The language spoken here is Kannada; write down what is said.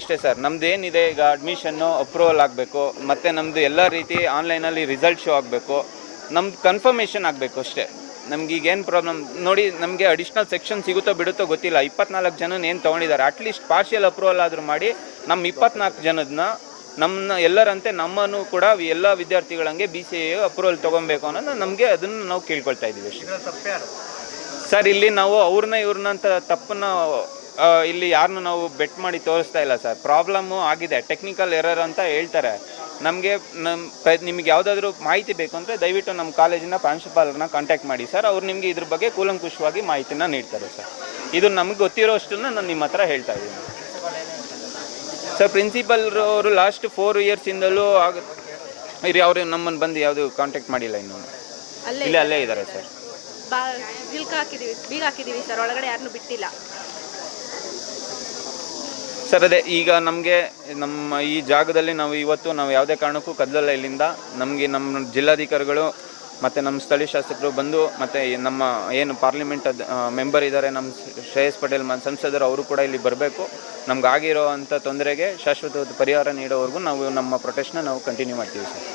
ಇಷ್ಟೇ ಸರ್, ನಮ್ದು ಏನಿದೆ ಈಗ ಅಡ್ಮಿಷನ್ನು ಅಪ್ರೂವಲ್ ಆಗಬೇಕು, ಮತ್ತು ನಮ್ಮದು ಎಲ್ಲ ರೀತಿ ಆನ್ಲೈನಲ್ಲಿ ರಿಸಲ್ಟ್ ಶೋ ಆಗಬೇಕು, ನಮ್ದು ಕನ್ಫರ್ಮೇಷನ್ ಆಗಬೇಕು ಅಷ್ಟೇ. ನಮ್ಗೆ ಈಗ ಏನು ಪ್ರಾಬ್ಲಮ್ ನೋಡಿ, ನಮಗೆ ಅಡಿಷ್ನಲ್ ಸೆಕ್ಷನ್ ಸಿಗುತ್ತೋ ಬಿಡುತ್ತೋ ಗೊತ್ತಿಲ್ಲ. 24 ಜನ ಏನು ತೊಗೊಂಡಿದ್ದಾರೆ, ಅಟ್ಲೀಸ್ಟ್ ಪಾರ್ಷಿಯಲ್ ಅಪ್ರೂವಲ್ ಆದರೂ ಮಾಡಿ ನಮ್ಮ 24 ಜನದನ್ನ ನಮ್ಮನ್ನ ಎಲ್ಲರಂತೆ ನಮ್ಮನ್ನು ಕೂಡ ಎಲ್ಲ ವಿದ್ಯಾರ್ಥಿಗಳಂಗೆ BCA ಅಪ್ರೂವಲ್ ತೊಗೊಬೇಕು ಅನ್ನೋದು ನಮಗೆ ಅದನ್ನು ನಾವು ಕೇಳ್ಕೊಳ್ತಾ ಇದ್ದೀವಿ ಅಷ್ಟೇ ಸರ್. ಇಲ್ಲಿ ನಾವು ಇವ್ರನ್ನ ಅಂತ ತಪ್ಪನ್ನ ಇಲ್ಲಿ ಯಾರನ್ನು ನಾವು ಬೆಟ್ ಮಾಡಿ ತೋರಿಸ್ತಾ ಇಲ್ಲ ಸರ್. ಪ್ರಾಬ್ಲಮ್ಮು ಆಗಿದೆ, ಟೆಕ್ನಿಕಲ್ ಎರರ್ ಅಂತ ಹೇಳ್ತಾರೆ. ನಿಮಗೆ ಯಾವುದಾದ್ರೂ ಮಾಹಿತಿ ಬೇಕು ಅಂದರೆ ದಯವಿಟ್ಟು ನಮ್ಮ ಕಾಲೇಜಿನ ಪ್ರಾಂಶುಪಾಲರನ್ನ ಕಾಂಟ್ಯಾಕ್ಟ್ ಮಾಡಿ ಸರ್. ಅವ್ರು ನಿಮಗೆ ಇದ್ರ ಬಗ್ಗೆ ಕೂಲಂಕುಷವಾಗಿ ಮಾಹಿತಿನ ನೀಡ್ತಾರೆ ಸರ್. ಇದು ನಮಗೆ ಗೊತ್ತಿರೋ ಅಷ್ಟನ್ನು ನಾನು ನಿಮ್ಮ ಹತ್ರ ಹೇಳ್ತಾ ಇದ್ದೀನಿ ಸರ್. ಪ್ರಿನ್ಸಿಪಲ್ ಅವರು ಲಾಸ್ಟ್ 4 ಇಯರ್ಸಿಂದಲೂ ಅವರು ನಮ್ಮನ್ನು ಬಂದು ಯಾವುದು ಕಾಂಟ್ಯಾಕ್ಟ್ ಮಾಡಿಲ್ಲ ಇನ್ನೂ. ಅಲ್ಲೇ ಇದ್ದಾರೆ ಸರ್. ಬೀಗ ಹಾಕಿದೀವಿ ಸರ್, ಒಳಗಡೆ ಯಾರನ್ನೂ ಬಿಟ್ಟಿಲ್ಲ ಸರ್. ಅದೇ ಈಗ ನಮಗೆ ನಮ್ಮ ಈ ಜಾಗದಲ್ಲಿ ನಾವು ಯಾವುದೇ ಕಾರಣಕ್ಕೂ ಕದಲಲ್ಲ ಇಲ್ಲಿಂದ. ನಮಗೆ ನಮ್ಮ ಜಿಲ್ಲಾಧಿಕಾರಿಗಳು ಮತ್ತು ನಮ್ಮ ಸ್ಥಳೀಯ ಶಾಸಕರು ಬಂದು, ಮತ್ತು ನಮ್ಮ ಏನು ಪಾರ್ಲಿಮೆಂಟ್ ಮೆಂಬರ್ ಇದ್ದಾರೆ ನಮ್ಮ ಶ್ರೇಯಸ್ ಪಟೇಲ್ ಸಂಸದರು, ಅವರು ಕೂಡ ಇಲ್ಲಿ ಬರಬೇಕು. ನಮ್ಗೆ ಆಗಿರೋ ಅಂಥ ತೊಂದರೆಗೆ ಶಾಶ್ವತ ಪರಿಹಾರ ನೀಡೋವರೆಗೂ ನಾವು ನಮ್ಮ ಪ್ರೊಟೆಸ್ಟ್ನ ನಾವು ಕಂಟಿನ್ಯೂ ಮಾಡ್ತೀವಿ ಸರ್.